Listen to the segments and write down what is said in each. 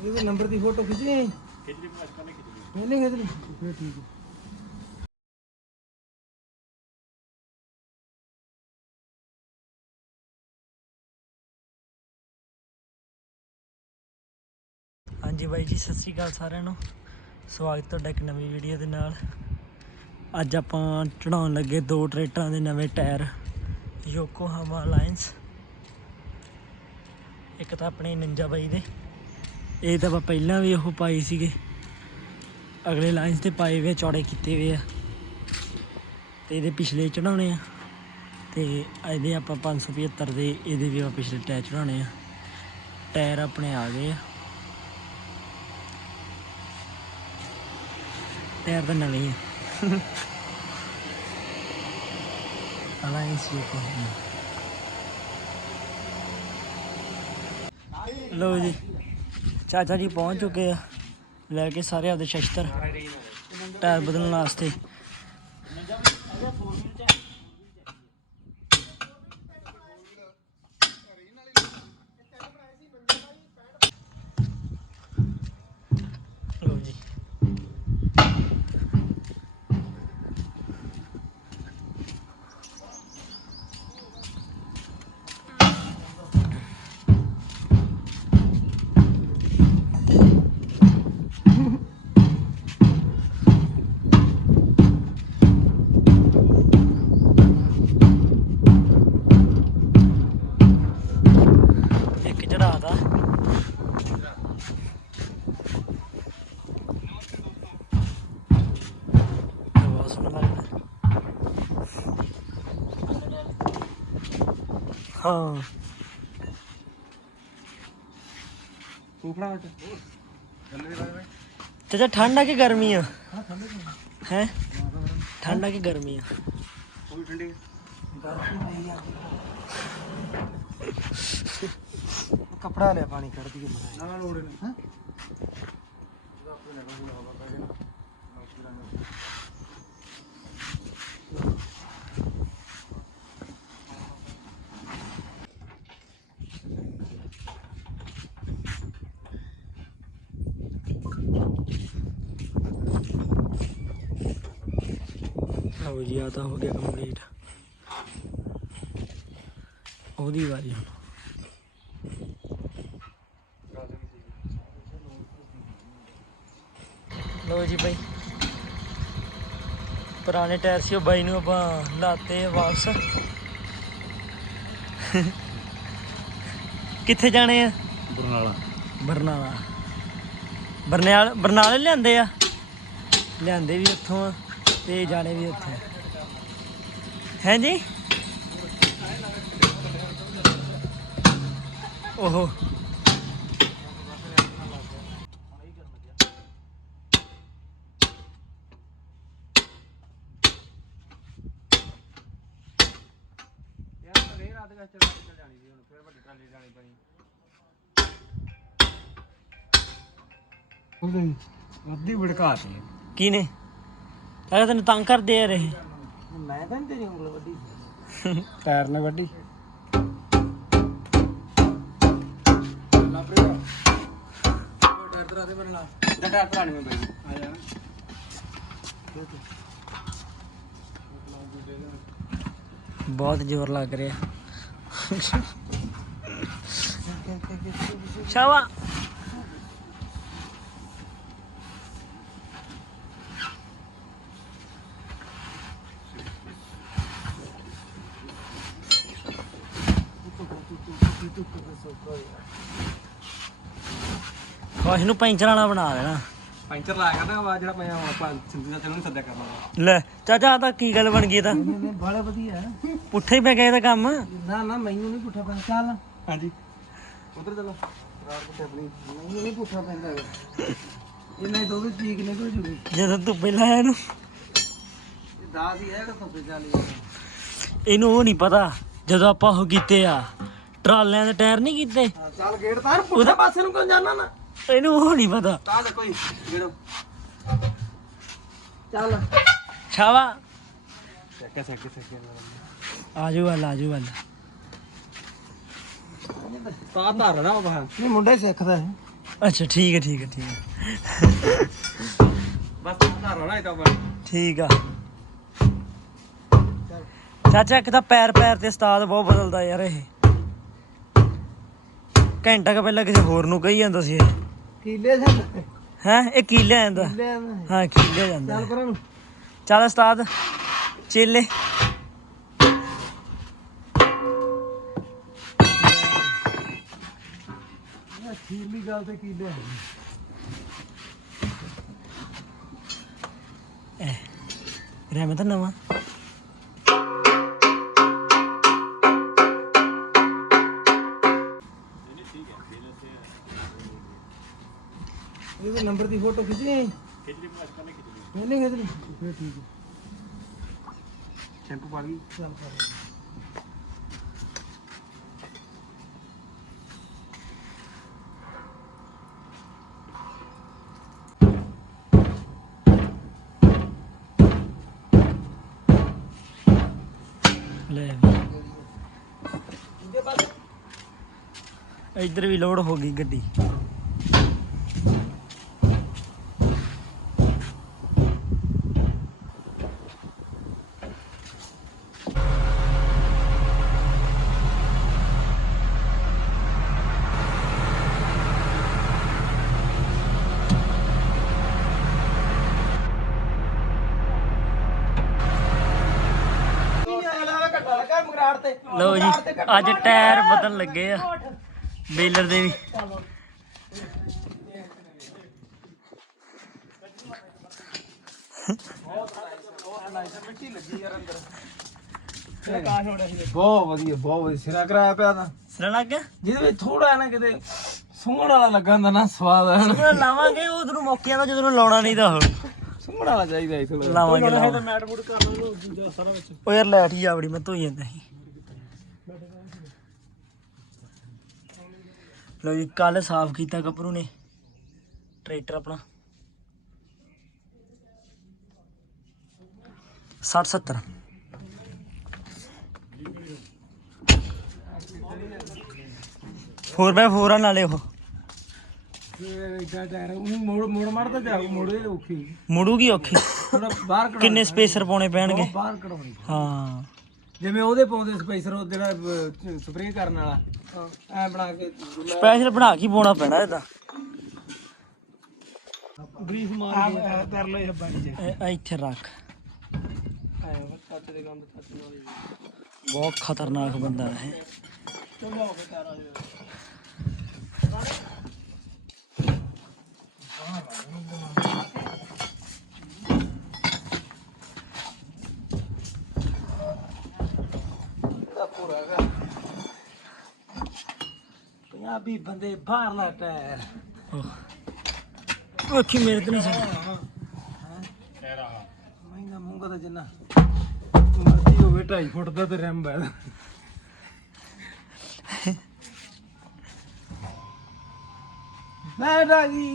ਇਹਦੇ ਨੰਬਰ ਦੀ ਫੋਟੋ ਖਿੱਚੀ ਖਿੱਚ ਲਈ? ਪਾਸ ਕਰਨੇ ਖਿੱਚ ਲਈ ਪਹਿਲੇ ਖਿੱਚ ਲਈ? ਫੇਰ ਠੀਕ ਹੈ। ਹਾਂਜੀ ਬਾਈ ਜੀ, ਸਤਿ ਸ਼੍ਰੀ ਅਕਾਲ ਸਾਰਿਆਂ ਨੂੰ। ਸਵਾਗਤ ਤੁਹਾਡਾ ਇੱਕ ਨਵੀਂ ਵੀਡੀਓ ਦੇ ਨਾਲ। ਅੱਜ ਆਪਾਂ ਚੜਾਉਣ ਲੱਗੇ ਦੋ ਟਰੈਕਟਰਾਂ ਦੇ ਨਵੇਂ ਟਾਇਰ ਯੋਕੋਹਾਮਾ ਅਲਾਈਅੰਸ ਇੱਕ ਤਾਂ ਆਪਣੇ ਨਿੰਜਾ ਬਾਈ ਦੇ। ਇਹ ਤਾਂ ਆਪਾਂ ਪਹਿਲਾਂ ਵੀ ਉਹ ਪਾਏ ਸੀਗੇ। ਅਗਲੇ ਲਾਈਨਸ ਤੇ ਪਾਏ ਹੋਏ ਚੌੜੇ ਕੀਤੇ ਹੋਏ ਆ। ਤੇ ਇਹਦੇ ਪਿਛਲੇ ਚੜਾਉਣੇ ਆ। ਤੇ ਇਹਦੇ ਆਪਾਂ 575 ਦੇ ਇਹਦੇ ਵੀ ਆਪਾਂ ਪਿਛਲੇ ਟਾਇਰ ਚੜਾਉਣੇ ਆ। ਟਾਇਰ ਆਪਣੇ ਆ ਗਏ ਆ। ਟਾਇਰ ਤਾਂ ਨਵੇਂ ਆ। ਅਲਾਈਅੰਸ ਯੂਕੋ ਲੋ ਜੀ। ਚਾਚਾ ਜੀ ਪਹੁੰਚ ਚੁੱਕੇ ਆ। ਲੈ ਕੇ ਸਾਰੇ ਆਪਦੇ ਸ਼ਸਤਰ ਟਾਇਰ ਬਦਲਣ ਵਾਸਤੇ। ਹਾਂ ਫੂਫੜਾ ਹਟ ਚਾਚਾ ਠੰਡ ਆ ਕਿ ਗਰਮੀ ਆ ਹੈ ਠੰਡ ਆ ਕਿ ਗਰਮੀ ਆ ਉਹ ਵੀ ਠੰਡੀ ਕਪੜਾ ਲਿਆ ਪਾਣੀ ਕੱਢ ਦਈਏ ਮਰਾ ਨਾ ਨਾ ਲੋੜ ਨਹੀਂ ਹਾਂ ਲਓ ਜੀ ਆ ਤਾਂ ਹੋ ਗਿਆ ਕੰਪਲੀਟ ਉਹਦੀ ਵਾਰੀ ਹੁਣ। ਲਓ ਜੀ ਬਾਈ। ਪੁਰਾਣੇ ਟਾਇਰ ਸੀ ਉਹ ਬਾਈ ਨੂੰ ਆਪਾਂ ਲਾਤੇ ਵਾਪਸ। ਕਿੱਥੇ ਜਾਣੇ ਆ? ਬਰਨਾਲਾ। ਬਰਨਾਲਾ। ਬਰਨਾਲ ਬਰਨਾਲੇ ਲਿਆਂਦੇ ਆ। ਲਿਆਂਦੇ ਵੀ ਉੱਥੋਂ ਆ। ਤੇ ਜਾਣੇ ਵੀ ਉੱਥੇ। ਹੈ ਜੀ? ਓਹੋ। ਅੱਧੀ ਭੜਕਾਤੀ ਕੀ ਨੇ? ਅਰੇ ਤੈਨੂੰ ਤੰਗ ਕਰਦੇ ਆ ਰਹੇ ਮੈਂ ਤਾਂ ਨਹੀਂ ਤੇਰੀ ਉਂਗਲ ਵੱਡੀ ਟਾਇਰ ਨੇ ਵੱਡੀ ਟਾਇਰ ਤਰਾ ਦੇ ਬਰਲਾ ਟਾਇਰ ਤਰਾ ਨਹੀਂ ਮੈਂ ਬਈ ਆ ਜਾ ਬਹੁਤ ਜ਼ੋਰ ਲੱਗ ਰਿਹਾ ਸ਼ਾਵਾ ਖੁਸ਼ ਨੂੰ ਪੈਂਚਰ ਵਾਲਾ ਬਣਾ ਦੇਣਾ। ਪੈਂਚਰ ਲਾਇਆ ਨਾ ਆਵਾਜ਼ ਜਿਹੜਾ ਮੈਂ ਆਪਾਂ ਸਿੰਧੂ ਦਾ ਤੈਨੂੰ ਸੱਦਿਆ ਕਰਨਾ। ਲੈ ਚਾਚਾ ਆਹ ਤਾਂ ਕੀ ਗੱਲ ਬਣ ਗਈ ਤਾਂ? ਨਹੀਂ ਨਹੀਂ ਬੜਾ ਵਧੀਆ ਪੁੱਠਾ ਹੀ ਪੈ ਗਿਆ ਇਹਦਾ ਕੰਮ। ਨਾ ਨਾ ਮੈਨੂੰ ਨਹੀਂ ਪੁੱਠਾ ਪੈਂਦਾ। ਚੱਲ। ਹਾਂਜੀ। ਉਧਰ ਚਲੋ। ਰਾਤ ਪੁੱਠੇ ਆਪਣੀ ਮੈਨੂੰ ਨਹੀਂ ਪੁੱਠਾ ਪੈਂਦਾ ਇਹਨਾਂ ਦੋਵੇਂ ਚੀਕ ਨਿਕਲ ਜੂਗੀ ਜਦੋਂ ਤੂੰ ਪਹਿਲਾਂ ਆਇਆ ਨੂੰ। ਇਹ ਦਾਸ ਹੀ ਹੈ ਕਿ ਧੁੱਪੇ ਚਾਲੀ ਇਹਨੂੰ ਉਹ ਨਹੀਂ ਪਤਾ ਜਦੋਂ ਆਪਾਂ ਉਹ ਕੀਤੇ ਆ ਟਰਾਲਿਆਂ ਦੇ ਟਾਇਰ ਨਹੀਂ ਕੀਤੇ। ਹਾਂ ਚੱਲ ਗੇੜ ਤਾਰ ਪੁੱਠੇ ਪਾਸੇ ਨੂੰ ਕਿਉਂ ਜਾਣਾ ਨਾ? ਇਹਨੂੰ ਉਹ ਨਹੀਂ ਪਤਾ। ਤਾਂ ਦੇ ਕੋਈ ਗੇੜੋ ਚੱਲ ਛਾਵਾ। ਸੱਕੇ ਸੱਕੇ ਸੱਕੇ ਆਜੋ ਵੱਲ ਆਜੋ ਵੱਲ। ਤਾਂ ਧਾਰਨਾ ਵਾ ਨਹੀਂ ਮੁੰਡਾ ਹੀ ਸਿੱਖਦਾ ਹੈ ਅੱਛਾ ਠੀਕ ਹੈ ਠੀਕ ਹੈ ਠੀਕ ਹੈ। ਬਸ ਤਾਂ ਧਾਰਨਾ ਇਹ ਤਾਂ ਬਸ ਠੀਕ ਆ। ਚਾਚਾ ਇੱਕ ਤਾਂ ਪੈਰ ਪੈਰ ਤੇ ਉਸਤਾਦ ਬਹੁਤ ਬਦਲਦਾ ਯਾਰ ਇਹ। ਘੰਟਾ ਕੁ ਪਹਿਲਾਂ ਕਿਸੇ ਹੋਰ ਨੂੰ ਕਹੀ ਜਾਂਦਾ ਸੀ ਇਹ। ਕੀਲੇ ਜਾਂਦਾ ਹੈ ਇਹ ਕੀਲੇ ਜਾਂਦਾ। ਕੀਲੇ ਜਾਂਦਾ ਹਾਂ ਕੀਲੇ ਜਾਂਦਾ। ਚੱਲ ਪਰਾਂ ਨੂੰ। ਚੱਲ ਉਸਤਾਦ ਚੇਲੇ। ਇਹ ਅਖੀਰਲੀ ਗੱਲ ਤੇ ਕੀਲੇ ਰਹਿਮਤ ਨਵਾਂ। ਦੀ ਫੋਟੋ ਖਿੱਚੀ ਖਿੱਚ ਲਈ ਬਸ ਕਰਨੇ ਖਿੱਚ ਲਈ। ਨਹੀਂ ਨਹੀਂ ਖਿੱਚ ਲਈ ਫੇਰ ਠੀਕ ਹੈ। ਸ਼ੈਂਪੂ ਪਾ ਗਈ ਚੱਲ ਕਰ ਲੈ ਵੀ। ਇੱਧਰ ਵੀ ਲੋਡ ਹੋ ਗਈ ਗੱਡੀ ਲਓ ਜੀ ਅੱਜ ਟਾਇਰ ਬਦਲਣ ਲੱਗੇ ਆ। ਬੇਲਰ ਦੇ ਵੀ। ਬਹੁਤ ਵਧੀਆ ਬਹੁਤ ਵਧੀਆ। ਸਿਰਾ ਕਰਾਇਆ ਪਿਆ ਤਾਂ। ਸਿਰ ਲੱਗ ਗਿਆ? ਜਿਹਦੇ ਵਿੱਚ ਥੋੜਾ ਨਾ ਕਿਤੇ ਸੁੰਘਣ ਵਾਲਾ ਲੱਗਾ ਹੁੰਦਾ ਨਾ ਸਵਾਦ ਆ ਸੁਣਨ ਲਾਵਾਂਗੇ ਉਧਰੋਂ ਮੌਕਿਆਂ ਦਾ ਜਦੋਂ ਲਾਉਣਾ ਨਹੀਂ ਤਾਂ ਉਹ ਸੁੰਘਣ ਵਾਲਾ ਚਾਹੀਦਾ ਇਸ ਥੋੜਾ ਲਾਵਾਂਗੇ। ਲਾਵਾਂਗੇ। ਮੈਟ ਮੂਟ ਕਰ ਲਓ ਦੂਜਾ ਸਾਰਾ ਵਿੱਚ। ਉਹ ਯਾਰ ਲੈਟ ਹੀ ਆਵੜੀ ਮੈਂ ਧੋਈ ਜਾਂਦਾ ਸੀ। ਲੋ ਜੀ ਕੱਲ ਸਾਫ਼ ਕੀਤਾ ਕਪਰੂ ਨੇ। ਟਰੈਕਟਰ ਆਪਣਾ। 60 70 4 ਬਾਈ 4 ਆ ਨਾਲੇ ਉਹ। ਇੱਡਾ ਟਾਇਰ ਉਹ ਮੋੜ ਮੋੜ ਮਾਰਦਾ ਜਾ ਮੋੜੇ ਔਖੀ? ਮੁੜੂਗੀ ਔਖੀ ਥੋੜਾ ਬਾਹਰ ਕਢਾਉਣੀ ਕਿੰਨੇ ਸਪੇਸਰ ਪਾਉਣੇ ਪੈਣਗੇ? ਬਾਹਰ ਕਢਾਉਣੀ ਹਾਂ। ਜਿਵੇਂ ਉਹਦੇ ਪਾਉਂਦੇ ਸਪੈਸਰ ਉਹ ਜਿਹੜਾ ਸਪਰੇਅ ਕਰਨ ਵਾਲਾ। ਐ ਬਣਾ ਕੇ ਸਪੈਸ਼ਲ ਬਣਾ ਕੇ ਪਾਉਣਾ ਪੈਣਾ ਇਹਦਾ। ਗਰੀਸ ਮਾਰ ਕੇ। ਕਰ ਲੋ ਇਹ ਬਾਣੀ ਇੱਥੇ ਰੱਖ। ਬਹੁਤ ਖਤਰਨਾਕ ਬੰਦਾ ਹੈ ਚਲੋ ਹੋ ਗਿਆ ਤਾਰਾ ਪੰਜਾਬੀ ਬੰਦੇ ਬਾਹਰਲਾ ਟਾਇਰ ਵੇਖੀ ਮੇਰੇ ਤੇ ਨਹੀਂ ਸਾ ਮਹਿੰਗਾ ਮੂੰਗਾ ਤਾਂ ਜਿੰਨਾ ਮਰਜ਼ੀ ਹੋਵੇ 2.5 ਫੁੱਟ ਦਾ ਤੇ ਰੈਂਬ ਹੈ ਲੈ ਡਾਗੀ।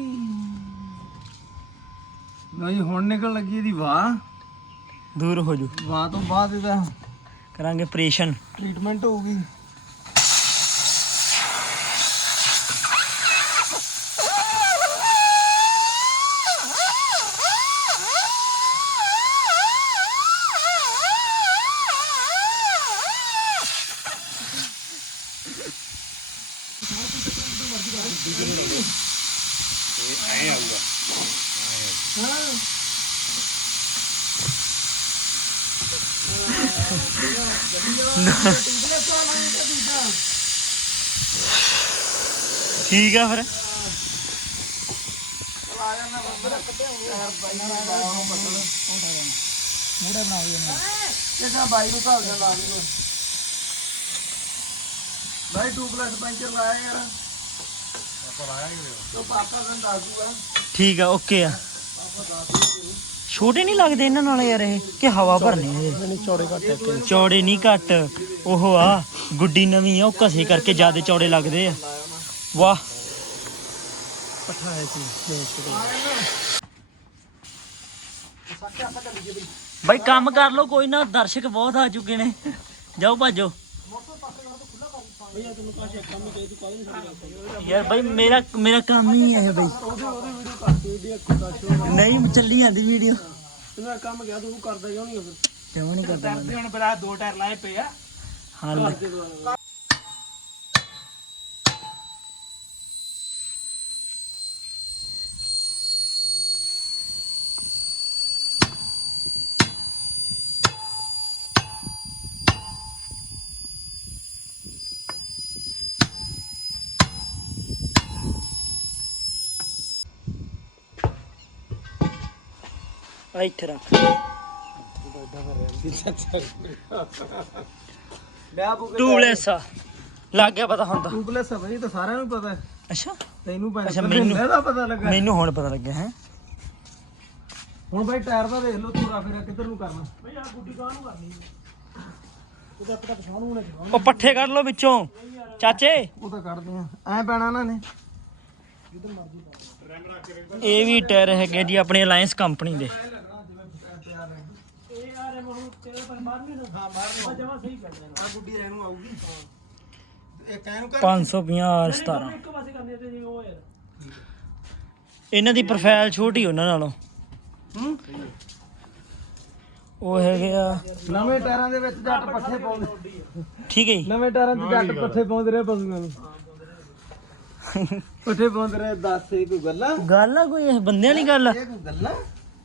ਨਹੀਂ ਹੁਣ ਨਿਕਲ ਲੱਗੀ ਇਹਦੀ ਵਾਹ। ਦੂਰ ਹੋ ਜੂ। ਵਾਹ ਤੋਂ ਬਾਅਦ ਇਹਦਾ ਕਰਾਂਗੇ ਆਪਰੇਸ਼ਨ ਟ੍ਰੀਟਮੈਂਟ ਹੋਊਗੀ। ਠੀਕ ਆ ਫਿਰ। ਮੂੜੇ ਬਣਾ ਦੇ ਕਿਹਦਾ ਬਾਈ ਨੂੰ ਘਾਲ ਦੇ ਲਾ ਦੀ ਬਾਈ 2 ਪਲੱਸ ਪੈਂਚਰ ਲਾਇਆ ਯਾਰ ਆਪਾਂ ਲਾਇਆ ਹੀ ਤੋ ਪਾਪਾ ਨੂੰ ਦੱਸ ਦੂਗਾ ਠੀਕ ਆ ਓਕੇ ਆ। ਛੋਟੇ ਨਹੀਂ ਲੱਗਦੇ ਇਹਨਾਂ ਨਾਲ ਯਾਰ ਇਹ ਕਿ ਹਵਾ ਭਰਨੀ ਹੈ ਇਹਦੇ ਚੌੜੇ ਘੱਟ ਚੌੜੇ ਨਹੀਂ ਘੱਟ। ਉਹ ਆ ਗੁੱਡੀ ਨਵੀਂ ਆ ਉਹ ਘਸੇ ਕਰਕੇ ਜ਼ਿਆਦਾ ਚੌੜੇ ਲੱਗਦੇ ਆ। ਵਾਹ। ਪੱਠਾ ਹੈ ਸੀ ਬਾਈ ਕੰਮ ਕਰ ਲਓ ਕੋਈ ਨਾ ਦਰਸ਼ਕ ਬਹੁਤ ਆ ਚੁੱਕੇ ਨੇ। ਜਾਓ ਭਾਜੋ। ਯਾਰ ਭਾਈ ਮੇਰਾ ਮੇਰਾ ਕੰਮ ਹੀ ਹੈ ਬਈ। ਨਹੀਂ ਚੱਲੀ ਜਾਂਦੀ ਵੀਡੀਓ ਤੇਰਾ ਕੰਮ ਗਿਆ ਤੂੰ ਕਰਦਾ ਕਿਉਂ ਨਹੀਂ ਫਿਰ ਕਿਉਂ ਨਹੀਂ ਕਰਦਾ ਹੁਣ ਬਰਾ ਦੋ ਟਾਇਰ ਲਾਏ ਪਏ ਆ। ਹੱਲ ਇੱਥੇ ਰੱਖ। ਲਿਆ ਬੁਕੇ ਟੂਬਲੈਸ ਆ। ਲੱਗ ਗਿਆ ਪਤਾ ਹੁਣ ਤਾਂ। ਟੂਬਲੈਸ ਆ ਬਈ ਤਾਂ ਸਾਰਿਆਂ ਨੂੰ ਪਤਾ ਹੈ। ਅੱਛਾ। ਤੈਨੂੰ ਪੈਂਦਾ ਅੱਛਾ, ਮੈਨੂੰ- ਇਹਦਾ ਪਤਾ ਲੱਗਾ ਮੈਨੂੰ ਹੁਣ ਪਤਾ ਲੱਗਿਆ ਹੈ। ਹੁਣ ਬਾਈ ਟਾਇਰ ਦਾ ਦੇਖ ਲਓ ਤੋਰਾ ਫੇਰਾ ਕਿੱਧਰ ਨੂੰ ਕਰਨਾ। ਉਹ ਪੱਠੇ ਕੱਢ ਲਓ ਵਿੱਚੋਂ। ਚਾਚੇ। ਉਹ ਤਾਂ ਕੱਢਦੇ ਆ। ਐ ਪੈਣਾ ਨਾ। ਨੇ ਇਹ ਵੀ ਟਾਇਰ ਹੈਗੇ ਜੀ ਆਪਣੀ ਅਲਾਈਅੰਸ ਕੰਪਨੀ ਦੇ। ਆ ਗੁੱਡੀ ਰਹਿ ਨੂੰ ਆਊਗੀ ਇਹ ਕਹਿ ਨੂੰ 550 17 ਇਹਨਾਂ ਦੀ ਪ੍ਰੋਫਾਈਲ ਛੋਟੀ ਉਹਨਾਂ ਨਾਲੋਂ। ਹੂੰ? ਉਹ ਹੈਗੇ ਆ। ਨਵੇਂ ਟਾਇਰਾਂ ਦੇ ਵਿੱਚ ਜੱਟ ਪੱਠੇ ਪਾਉਂਦੇ। ਠੀਕ ਹੈ ਜੀ। ਨਵੇਂ ਟਾਇਰਾਂ 'ਚ ਜੱਟ ਪੱਠੇ ਪਾਉਂਦੇ ਰਹੇ ਪਸ਼ੂਆਂ ਨੂੰ। ਪੱਠੇ ਪਾਉਂਦੇ ਰਹੇ ਦੱਸ ਇਹ ਕੋਈ ਗੱਲਾਂ ਗੱਲ ਆ ਕੋਈ ਇਹ ਬੰਦਿਆਂ ਦੀ ਗੱਲ ਇਹ ਕੋਈ ਗੱਲਾਂ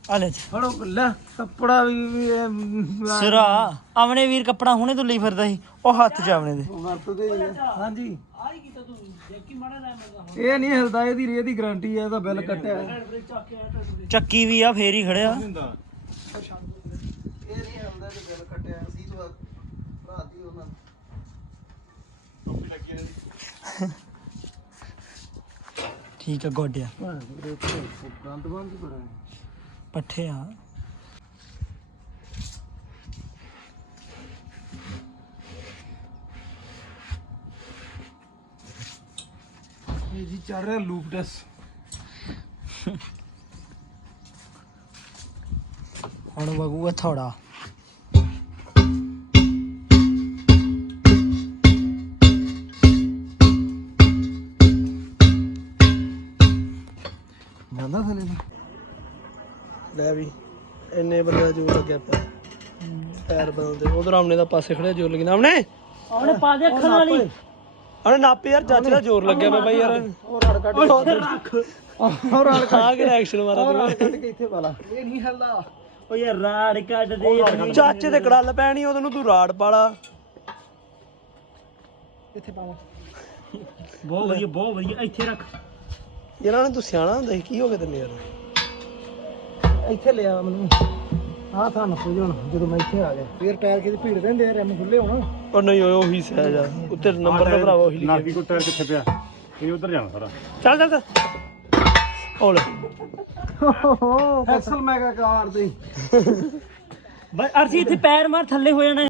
ਆ ਲੈ ਜੀ। ਫੜੋ ਗੱਲਾਂ ਕੱਪੜਾ ਵੀ ਵੀ ਇਹ ਸਿਰਾ ਆਵਣੇ ਵੀਰ ਕੱਪੜਾ ਹੁਣੇ ਤੋਂ ਲਈ ਫਿਰਦਾ ਸੀ ਉਹ ਹੱਥ 'ਚ ਆਵਣੇ ਦੇ। ਵਰਤਦੇ ਹੀ ਆ। ਹਾਂਜੀ। ਇਹ ਨਹੀਂ ਹਿਲਦਾ ਇਹਦੀ ਰੇ ਦੀ ਗਾਰੰਟੀ ਹੈ ਇਹਦਾ ਬਿੱਲ ਕੱਟਿਆ। ਹੈ। ਚੱਕੀ ਵੀ ਆ ਫੇਰ ਹੀ ਖੜਿਆ। ਇਹ ਨਹੀਂ ਹਿਲਦਾ ਤੇ ਬਿੱਲ ਕੱਟਿਆ ਸੀ ਤੋਂ ਉਹਨਾਂ ਠੀਕ ਆ ਗੋਡਿਆ ਗੰਦ ਬੰਦ ਬੜਾ ਪੱਠੇ ਆ। ਇਹ ਜੀ ਚੱਲ ਰਿਹਾ ਲੂਪ ਟੈਸ ਹੁਣ ਵਗੂਗਾ ਥੋੜਾ ਲੈ ਵੀ ਇੰਨੇ ਬੰਦੇ ਦਾ ਜੋਰ ਲੱਗਿਆ ਪਿਆ। ਪੈਰ ਬਦਲਦੇ ਉਧਰ ਆਮਨੇ ਦਾ ਪਾਸੇ ਖੜਿਆ ਜੋਰ ਲੱਗਿਆ। ਆਮਨੇ? ਆਵਣੇ ਪਾ ਦੇ ਅੱਖਾਂ ਵਾਲੀ। ਆਮਨੇ ਨਾਪੇ ਯਾਰ ਚਾਚੇ ਦਾ ਜੋਰ ਲੱਗਿਆ ਪਿਆ ਬਾਈ ਯਾਰ। ਉਹ ਰੜ ਕੱਢ ਰੱਖ ਉਹ ਰੜ ਕੱਢ ਕੇ ਐਕਸ਼ਨ ਮਾਰਾ ਤੂੰ ਰੜ ਕੱਢ ਕੇ ਇੱਥੇ ਪਾ ਇਹ ਨਹੀਂ ਹੱਲਦਾ। ਓ ਯਾਰ ਰਾੜ ਕੱਢ ਦੇ ਚਾਚੇ ਤੇ ਕੜਲ ਪੈਣੀ ਉਹਦੇ ਨੂੰ ਤੂੰ ਰਾੜ ਪਾਲਾ ਇੱਥੇ ਪਾਵਾ ਬਹੁਤ ਵਧੀਆ ਬਹੁਤ ਵਧੀਆ। ਇੱਥੇ ਰੱਖ। ਇਹਨਾਂ ਨੇ ਤੂੰ ਸਿਆਣਾ ਹੁੰਦਾ ਸੀ ਕੀ ਹੋ ਗਿਆ ਤੈਨੂੰ ਯਾਰ? ਇੱਥੇ ਲਿਆ ਮੈਨੂੰ। ਆਹ ਨੱਪੋ ਹੁਣ ਜਦੋਂ ਮੈਂ ਇੱਥੇ ਆ ਗਿਆ। ਫੇਰ ਟਾਇਰ ਕਿਤੇ ਭੀੜ ਦਿੰਦੇ ਆ ਰੈਮ ਖੁੱਲੇ ਹੋਣ। ਉਹ ਨਹੀਂ ਓਏ ਉਹੀ ਸਹਿਜ ਆ। ਉੱਤੇ ਨੰਬਰ ਦਾ ਭਰਾਵਾ ਉਹੀ ਲਿਖਿਆ। ਨਾਕੀ ਕੋ ਟਾਇਰ ਕਿੱਥੇ ਪਿਆ? ਇਹ ਉਧਰ ਜਾਣਾ ਸਾਰਾ। ਚੱਲ ਚੱਲ ਚੱਲ। ਓਲੇ ਐਕਸਲ ਮੈਗਾ ਕਾਰ ਦੇ ਬਈ ਅਰਸੀ ਇੱਥੇ ਪੈਰ ਮਾਰ ਥੱਲੇ ਹੋ ਜਾਣਾ।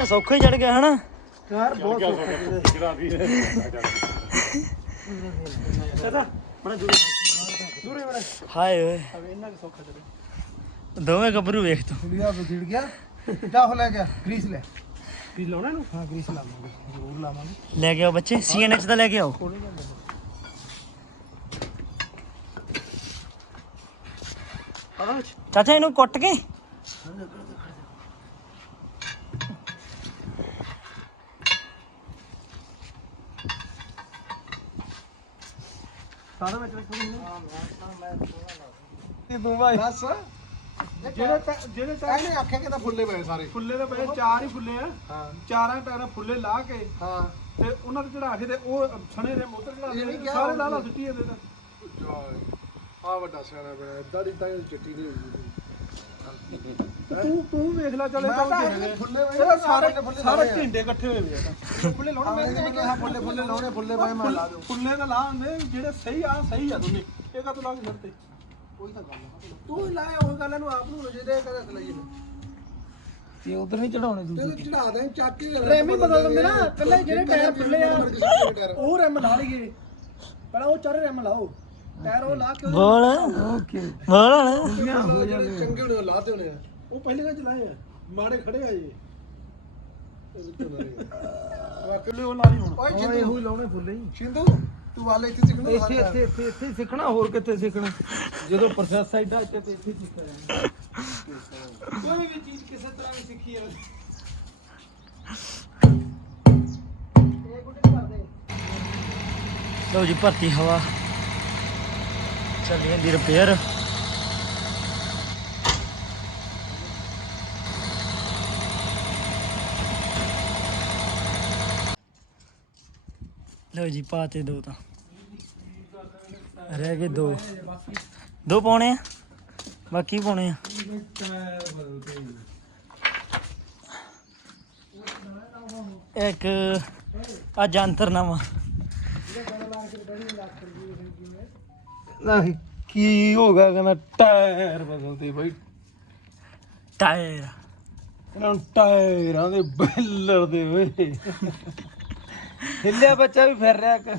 ਇਹ ਸੌਖਾ ਹੀ ਚੜ ਗਿਆ ਹਨਾ? ਯਾਰ ਬਹੁਤ ਜਿਹੜਾ ਵੀ ਸੋਖਾ ਬੜਾ ਦੂਰੇ ਦੂਰੇ ਬੜਾ ਹਾਏ। ਓਏ। ਇੰਨਾ ਕਿ ਸੌਖਾ ਚੱਲੇ। ਦੋਵੇਂ ਗੱਭਰੂ ਵੇਖ ਤੂੰ। ਕੁੜੀਆ ਵਿਗੜ ਗਿਆ ਜਾ ਹੋ ਲੈ ਗਿਆ? ਗਰੀਸ ਲੈ। ਗਰੀਸ ਲਾਉਣਾ ਇਹਨੂੰ? ਹਾਂ ਗਰੀਸ ਲਾਵਾਂਗੇ ਜ਼ਰੂਰ ਲਾਵਾਂਗੇ। ਲੈ ਕੇ ਆਓ ਬੱਚੇ ਸੀਐਨਐਚ ਦਾ ਲੈ ਕੇ ਆਓ। ਚਾਚਾ ਇਹਨੂੰ ਕੁੱਟ ਕੇ। ਸਾਰਾ ਵਿੱਚ ਇਹ ਦੋ ਭਾਈ। ਬਸ ਜਿਹੜੇ ਤਾਂ- ਜਿਹੜੇ ਤਾਂ ਇਹਨੇ ਆਖਿਆ ਕਿ ਤਾਂ ਫੁੱਲੇ ਪਏ ਸਾਰੇ। ਫੁੱਲੇ ਦੇ ਪਏ ਚਾਰ ਹੀ ਫੁੱਲੇ ਆ। ਹਾਂ। ਚਾਰਾਂ ਟਾਇਰਾਂ ਫੁੱਲੇ ਲਾ ਕੇ ਹਾਂ। ਤੇ ਉਹਨਾਂ ਤੇ ਚੜਾ ਕੇ ਤੇ ਉਹ ਸਣੇ ਦੇ ਮੋਟਰ ਚੜਾ ਕੇ ਸਾਰੇ ਲਾ ਲਾ ਸੁੱਟੀ ਇਹਦੇ ਤਾਂ। ਆ ਵੱਡਾ ਸਿਆਣਾ ਬਣਾ ਇਦਾਂ ਦੀ ਤਾਂ ਇਹ ਚਿੱਟੀ ਨਹੀਂ ਹੁੰਦੀ। ਤੂੰ ਤੂੰ ਵੇਖ ਲੈ ਚੱਲੇ ਤਾਂ ਫੁੱਲੇ ਇਹ ਸਾਰੇ ਸਾਰੇ ਢਿੰਡੇ ਇਕੱਠੇ ਹੋਏ ਵੇ ਆ ਫੁੱਲੇ ਲਾਉਣੇ ਮੈਂ ਕਿਹਾ ਫੁੱਲੇ ਫੁੱਲੇ ਲਾਉਣੇ ਫੁੱਲੇ ਪਏ ਮੈਂ ਲਾ ਦੂੰ ਫੁੱਲੇ ਤਾਂ ਲਾ ਹੁੰਦੇ ਜਿਹੜੇ ਸਹੀ ਆ ਸਹੀ ਆ ਦੋਨੇ। ਇਹ ਕਾ ਤੂੰ ਲਾ ਕੇ ਛੱਡਤੇ? ਕੋਈ ਤਾਂ ਗੱਲ ਆ। ਤੂੰ ਹੀ ਲਾਇਆ ਉਹ ਗੱਲ ਨੂੰ ਆਪ ਨੂੰ ਜਿਹੜੇ ਕਦੇ ਸਲਾਈ ਤੇ ਉਧਰ ਨਹੀਂ ਚੜਾਉਣੇ ਤੇ ਚੜਾ ਦੇ ਚੱਕ ਕੇ ਰੈਮ ਹੀ ਬਦਲ ਦਿੰਦੇ ਨਾ ਪਹਿਲੇ ਜਿਹੜੇ ਟਾਇਰ ਫੁੱਲੇ ਆ ਉਹ ਰੈਮ ਲਾ ਲਈਏ। ਪਹਿਲਾਂ ਉਹ ਚਾਰੇ ਰੈਮ ਲਾਓ। ਟਾਇਰ ਉਹ ਲਾ ਕੇ ਬੋਲ। ਓਕੇ। ਬੋਲ ਹੁਣ। ਜਿਹੜੇ ਚੰਗੇ ਹੋਣੇ ਉਹ ਲਾਤੇ ਹੋਣੇ ਆ। ਉਹ ਪਹਿਲੇ ਚਲਾਏ ਆ। ਮਾੜੇ ਖੜੇ ਆ ਜੀ ਵਾਕਈ ਉਹ ਲਾ ਲਈ ਹੁਣ। ਓਏ ਹਾਂ ਜਿੰਦੂ ਇਹੋ ਹੀ ਲਾਉਣੇ ਫੁੱਲੇ ਹੀ। ਸਿੰਧੂ ਤੂੰ ਵਾਲੇ ਇੱਥੇ ਸਿੱਖਣਾ ਇੱਥੇ ਇੱਥੇ ਇੱਥੇ ਇੱਥੇ ਹੀ ਸਿੱਖਣਾ ਹੋਰ ਕਿੱਥੇ ਸਿੱਖਣਾ? ਜਦੋਂ ਪ੍ਰੋਸੈਸ ਐਡਾ ਇੱਥੇ ਤੇ ਇੱਥੇ ਹੀ ਸਿੱਖਿਆ ਜਾਂਦਾ ਕੋਈ ਵੀ ਚੀਜ਼ ਕਿਸੇ ਤਰ੍ਹਾਂ ਵੀ ਸਿੱਖੀ ਹੈ ਲਓ ਜੀ ਭਰਤੀ ਹਵਾ। ਚੱਲੀ ਜਾਂਦੀ ਰਿਪੇਅਰ ਲਓ ਜੀ ਪਾਤੇ ਦੋ ਤਾਂ। ਰਹਿ ਗਏ ਦੋ। ਦੋ ਪਾਉਣੇ ਆ? ਬਾਕੀ ਪਾਉਣੇ ਆ? ਇੱਕ ਆ ਜੰਤਰ ਨਵਾਂ ਨਹੀਂ ਕੀ ਹੋ ਗਿਆ ਕਹਿੰਦਾ ਟਾਇਰ ਬਦਲਦੇ ਬਈ। ਟਾਇਰ। ਇਹਨਾਂ ਨੂੰ ਟਾਇਰਾਂ ਦੇ ਬੈਲਰ ਦੇ ਓਏ। ਹਿੱਲਿਆ ਬੱਚਾ ਵੀ ਫਿਰ ਰਿਹਾ ਕਿ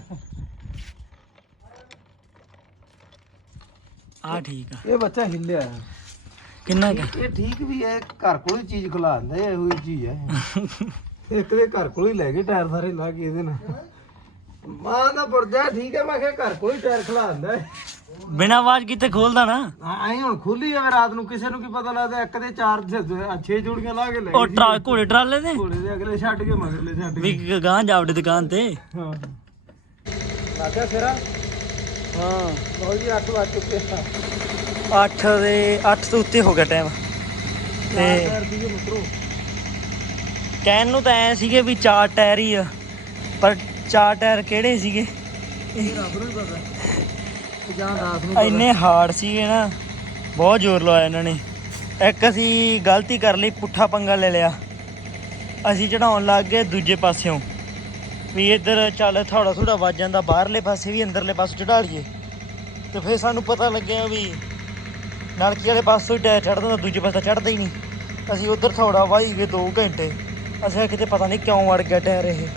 ਆ ਠੀਕ ਆ। ਇਹ ਬੱਚਾ ਹਿੱਲਿਆ। ਕਿੰਨਾ ਕੁ? ਇਹ ਠੀਕ ਵੀ ਹੈ ਘਰ ਕੋਲ ਹੀ ਚੀਜ਼ ਖਿਲਾਉਂਦਾ ਹੈ ਇਹੋ ਹੀ ਚੀਜ਼ ਹੈ ਇੱਕ ਦੇ ਘਰ ਕੋਲ ਹੀ ਲੈ ਗਏ ਟਾਇਰ ਸਾਰੇ ਲਾ ਕੇ ਇਹਦੇ ਨਾਲ। ਮਾਂ ਦਾ ਪੁਰਜਾ ਠੀਕ ਹੈ ਮੈਂ ਕਿਹਾ ਘਰ ਕੋਲ ਹੀ ਟਾਇਰ ਖਿਲਾਉਂਦਾ ਹੈ ਬਿਨਾ ਆਵਾਜ਼ ਕਿਤੇ ਖੋਲਦਾ ਨਾ। ਆਈ ਹੁਣ ਖੁੱਲੀ ਆ ਰਾਤ ਨੂੰ ਕਿਸੇ ਨੂੰ ਕੀ ਪਤਾ ਲੱਗਦਾ ਇੱਕ ਦੇ ਚਾਰ ਛੇ- ਜੋੜੀਆਂ ਲਾ ਕੇ ਲੈ ਉਹ ਟਰਾ ਘੋੜੇ ਟਰਾਲੇ ਦੇ? ਘੋੜੇ ਦੇ ਅਗਲੇ ਛੱਡ ਕੇ ਮਗਰਲੇ ਛੱਡ ਵੀ ਕੇ। ਗਾਂ ਜਾਵੜੇ ਦੁਕਾਨ ਤੇ। ਹਾਂ। ਲੱਗਿਆ ਫੇਰਾ ਹਾਂ। ਬਹੁਤ ਜੀ 8 ਵੱਜ ਚੁੱਕੇ ਆ। 8 ਦੇ 8 ਤੋਂ ਉੱਤੇ ਹੋ ਗਿਆ ਟਾਈਮ ਤੇ ਕਹਿਣ ਨੂੰ ਤਾਂ ਐ ਸੀਗੇ ਵੀ ਚਾਰ ਟਾਇਰ ਹੀ ਆ ਪਰ ਚਾਰ ਟਾਇਰ ਕਿਹੜੇ ਸੀਗੇ? ਇਹ ਰੱਬ ਨੂੰ ਹੀ ਪਤਾ। ਤੇ ਜਾਂ ਦਾਸ ਨੂੰ ਇੰਨੇ ਹਾਰਡ ਸੀਗੇ ਨਾ, ਬਹੁਤ ਜ਼ੋਰ ਲਾਇਆ ਇਹਨਾਂ ਨੇ। ਇੱਕ ਅਸੀਂ ਗਲਤੀ ਕਰ ਲਈ, ਪੁੱਠਾ ਪੰਗਾ ਲੈ ਲਿਆ। ਅਸੀਂ ਚੜਾਉਣ ਲੱਗ ਗਏ ਦੂਜੇ ਪਾਸਿਓਂ। ਵੀ ਇੱਧਰ ਚੱਲ ਥੋੜਾ ਥੋੜਾ ਵੱਜ ਜਾਂਦਾ, ਬਾਹਰਲੇ ਪਾਸੇ ਵੀ ਅੰਦਰਲੇ ਪਾਸੇ ਚੜਾ ਲਈਏ। ਤੇ ਫਿਰ ਸਾਨੂੰ ਪਤਾ ਲੱਗਿਆ ਵੀ ਨਲਕੀ ਵਾਲੇ ਪਾਸੋਂ ਹੀ ਟਾਇਰ ਚੜਦਾ ਦੂਜੇ ਪਾਸੇ ਚੜਦਾ ਹੀ ਨਹੀਂ। ਅਸੀਂ ਉਧਰ ਥੋੜਾ ਵਾਹੀ ਗਏ 2 ਘੰਟੇ। ਅਸੀਂ ਕਿਤੇ ਪਤਾ ਨਹੀਂ ਕਿਉਂ ਅੜ ਗਿਆ ਟਾਇਰ ਇਹ।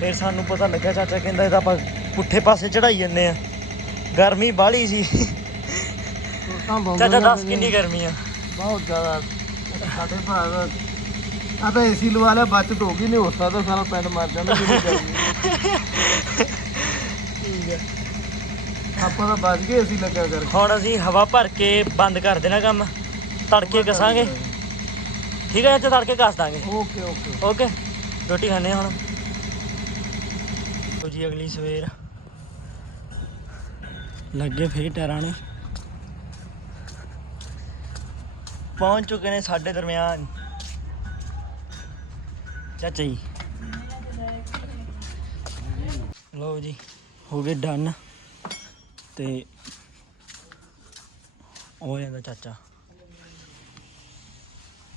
ਫਿਰ ਸਾਨੂੰ ਪਤਾ ਲੱਗਿਆ, ਚਾਚਾ ਕਹਿੰਦਾ ਇਹਦਾ ਆਪਾਂ ਪੁੱਠੇ ਪਾਸੇ ਚੜਾਈ ਜੰਨੇ ਆ ਗਰਮੀ ਬਾਹਲੀ ਸੀ। ਤਾਂ ਬਹੁਤ ਚਾਚਾ ਦੱਸ ਕਿੰਨੀ ਗਰਮੀ ਆ? ਬਹੁਤ ਜ਼ਿਆਦਾ। ਸਾਡੇ ਭਰਾ ਦਾ ਆ ਤਾਂ ਏਸੀ ਲਵਾ ਲਿਆ ਬਚਤ ਹੋ ਗਈ ਨਹੀਂ ਹੋ ਸਕਦਾ ਸਾਰਾ ਪਿੰਡ ਮਰ ਜਾਂਦਾ ਕਿੰਨੀ ਗਰਮੀ ਠੀਕ ਹੈ ਆਪਾਂ ਤਾਂ ਬਚ ਗਏ ਏਸੀ ਲੱਗਾ ਕਰਕੇ। ਹੁਣ ਅਸੀਂ ਹਵਾ ਭਰ ਕੇ ਬੰਦ ਕਰ ਦੇਣਾ ਕੰਮ। ਤੜਕੇ ਕਸਾਂਗੇ। ਠੀਕ ਹੈ ਚਾਚਾ ਤੜਕੇ ਕਸ ਦਾਂਗੇ। Okay okay. ਓਕੇ। ਰੋਟੀ ਖਾਣੇ ਹੁਣ। ਜੀ ਅਗਲੀ ਸਵੇਰ। ਲੱਗੇ ਫੇਰ ਟਾਇਰਾਂ ਨੇ। ਪਹੁੰਚ ਚੁੱਕੇ ਨੇ ਸਾਡੇ ਦਰਮਿਆਨ। ਚਾਚਾ ਜੀ। ਲਓ ਜੀ, ਹੋ ਗਏ ਡਨ। ਤੇ ਹੋ ਜਾਂਦਾ ਚਾਚਾ।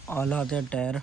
ਆਲਾ ਤੇ ਟਾਇਰ।